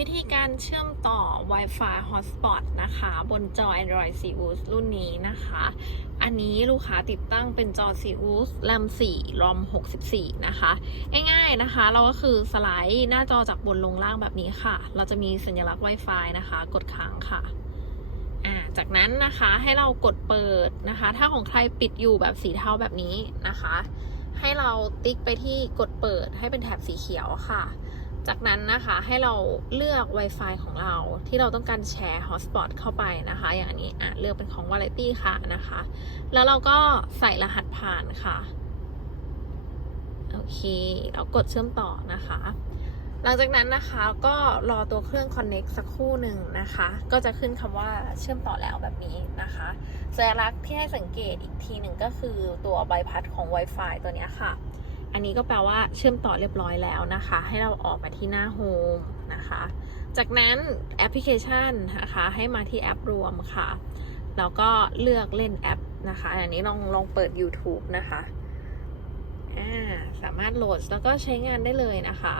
วิธีการเชื่อมต่อ Wi-Fi Hotspot นะคะ บนจอ Android Seus รุ่นนี้นะคะ อันนี้ลูกค้าติดตั้งเป็นจอ Seus RAM 4 ROM 64 นะคะ ง่ายๆนะคะ เราก็คือสไลด์หน้าจอจากบนลงล่างแบบนี้ค่ะ เราจะมีสัญลักษณ์ Wi-Fi นะคะ กดค้างค่ะจากนั้นนะคะให้เรากดเปิดนะคะ ถ้าของใครปิดอยู่แบบสีเทาแบบนี้นะคะ ให้เราติ๊กไปที่กดเปิดให้เป็นแถบสีเขียวค่ะ จากนั้นนะคะให้เราเลือก Wi-Fi ของเราที่เราต้องการแชร์ Hotspot เข้าไปนะคะ อย่างอันนี้อะเลือกเป็นของ Variety ค่ะนะคะ แล้วเราก็ใส่รหัสผ่านค่ะ โอเค เรากดเชื่อมต่อนะคะ หลังจากนั้นนะคะก็รอตัวเครื่อง Connect สักครู่หนึ่งนะคะ ก็จะขึ้นคำว่าเชื่อมต่อแล้วแบบนี้นะคะสัญลักษณ์ที่ให้สังเกตอีกทีหนึ่งก็คือตัวใบพัดของ Wi-Fi ตัวนี้ค่ะ อันนี้ก็แปลว่าเชื่อมต่อเรียบร้อยแล้วนะคะ ให้เราออกมาที่หน้าโฮมนะคะ จากนั้นแอปพลิเคชันนะคะให้มาที่แอปรวมค่ะ แล้วก็เลือกเล่นแอปนะคะ อันนี้ลองลองเปิด YouTube นะคะาสามารถโหลดแล้วก็ใช้งานได้เลยนะคะ